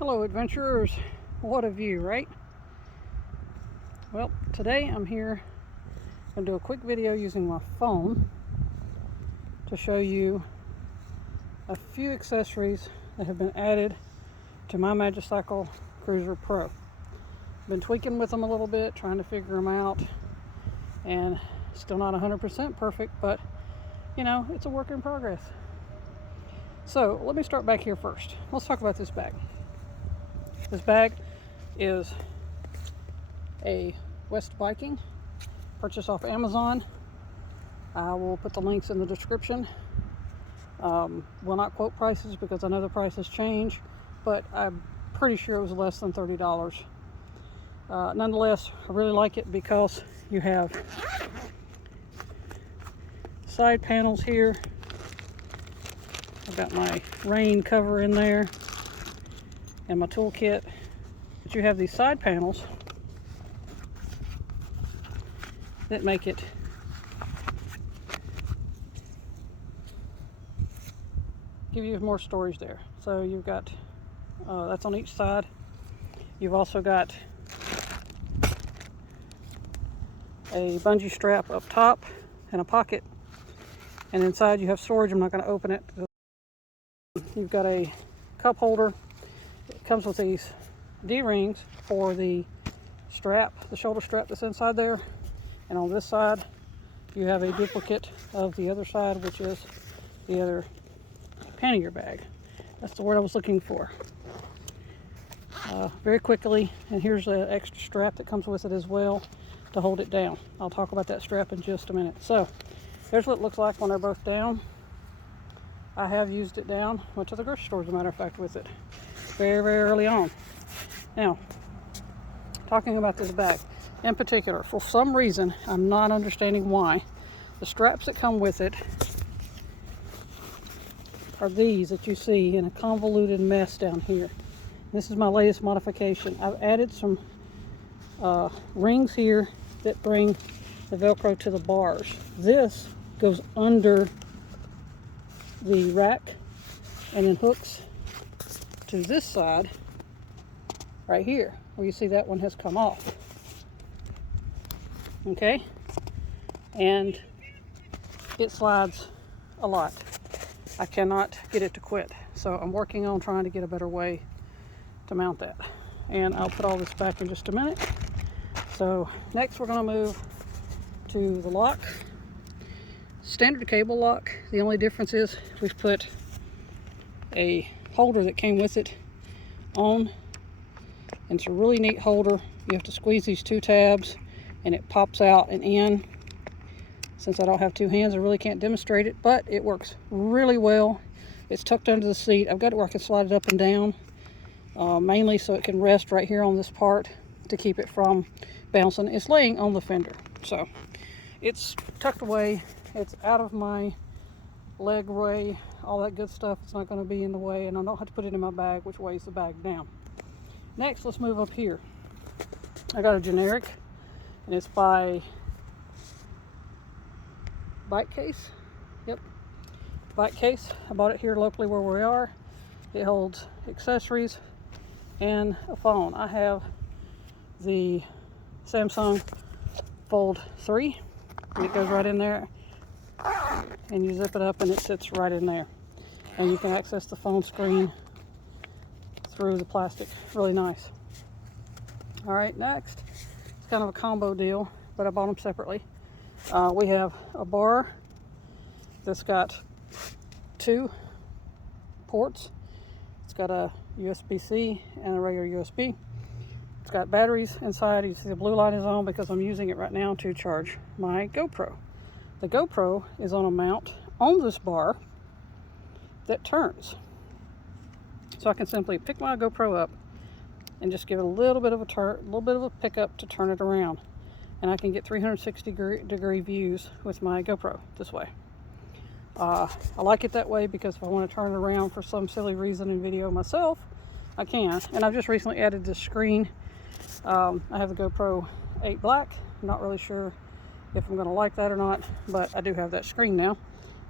Hello adventurers, what a view, right? Well, today I'm here going to do a quick video using my phone to show you a few accessories that have been added to my Magicycle Cruiser Pro. Been tweaking with them a little bit, trying to figure them out, and still not 100% perfect, but you know, it's a work in progress. So let me start back here first. Let's talk about this bag. This bag is a West Viking, purchased off Amazon. I will put the links in the description. Will not quote prices because I know the prices change, but I'm pretty sure it was less than $30. Nonetheless, I really like it because you have side panels here. I've got my rain cover in there and my toolkit, but you have these side panels that make it give you more storage there. So you've got that's on each side. You've also got a bungee strap up top and a pocket, and inside you have storage. I'm not going to open it. You've got a cup holder. It comes with these D-rings for the strap, the shoulder strap that's inside there. And on this side, you have a duplicate of the other side, which is the other pannier bag. That's the word I was looking for. Very quickly, and here's an extra strap that comes with it as well to hold it down. I'll talk about that strap in just a minute. So, here's what it looks like when they're both down. I have used it down. Went to the grocery store, as a matter of fact, with it. Very, very early on. Now, talking about this bag in particular, for some reason, I'm not understanding why, the straps that come with it are these that you see in a convoluted mess down here. This is my latest modification. I've added some rings here that bring the Velcro to the bars. This goes under the rack and then hooks to this side right here, where you see that one has come off. Okay, and it slides a lot. I cannot get it to quit, so I'm working on trying to get a better way to mount that, and I'll put all this back in just a minute. So next we're going to move to the lock. Standard cable lock. The only difference is we've put a holder that came with it on, and it's a really neat holder. You have to squeeze these two tabs and it pops out and in. Since I don't have two hands, I really can't demonstrate it, but it works really well. It's tucked under the seat. I've got it where I can slide it up and down, mainly so it can rest right here on this part to keep it from bouncing. It's laying on the fender, so it's tucked away. It's out of my leg way, all that good stuff. It's not going to be in the way, and I don't have to put it in my bag, which weighs the bag down. Next, let's move up here. I got a generic, and it's by Bike Case. Yep, Bike Case. I bought it here locally where we are. It holds accessories and a phone. I have the Samsung Fold 3, and it goes right in there, and you zip it up and it sits right in there, and you can access the phone screen through the plastic. Really nice. All right, next, it's kind of a combo deal, but I bought them separately. We have a bar that's got two ports. It's got a USB-C and a regular USB. It's got batteries inside. You see the blue light is on because I'm using it right now to charge my GoPro. The GoPro is on a mount on this bar that turns. So I can simply pick my GoPro up and just give it a little bit of a turn, a little bit of a pickup to turn it around. And I can get 360 degree views with my GoPro this way. I like it that way because if I want to turn it around for some silly reason in video myself, I can. And I've just recently added this screen. I have the GoPro 8 Black. I'm not really sure if I'm going to like that or not, but I do have that screen now.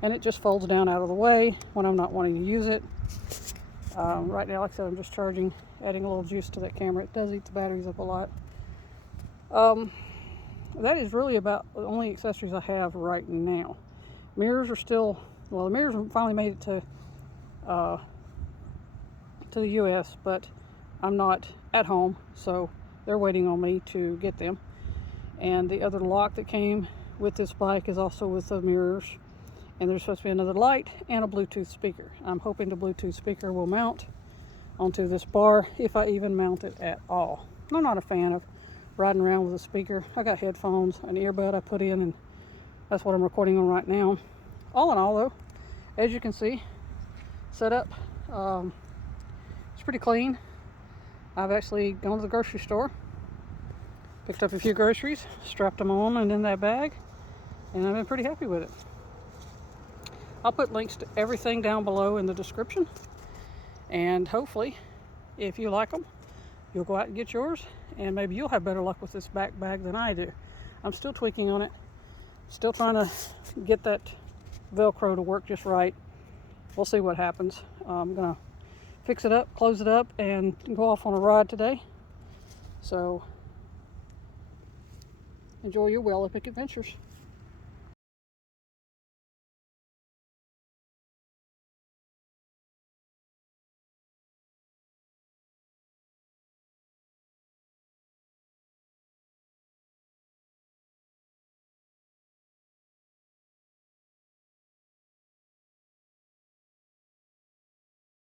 And it just folds down out of the way when I'm not wanting to use it. Right now, like I said, I'm just charging, adding a little juice to that camera. It does eat the batteries up a lot. That is really about the only accessories I have right now. Mirrors are still, well, the mirrors finally made it to the US, but I'm not at home, so they're waiting on me to get them. And the other lock that came with this bike is also with the mirrors, and there's supposed to be another light and a Bluetooth speaker. I'm hoping the Bluetooth speaker will mount onto this bar, if I even mount it at all. I'm not a fan of riding around with a speaker. I got headphones, an earbud I put in, and that's what I'm recording on right now. All in all, though, as you can see, setup, it's pretty clean. I've actually gone to the grocery store, picked up a few groceries, strapped them on and in that bag, and I've been pretty happy with it. I'll put links to everything down below in the description, and hopefully, if you like them, you'll go out and get yours, and maybe you'll have better luck with this back bag than I do. I'm still tweaking on it, still trying to get that Velcro to work just right. We'll see what happens. I'm gonna fix it up, close it up, and go off on a ride today. So enjoy your whale epic adventures.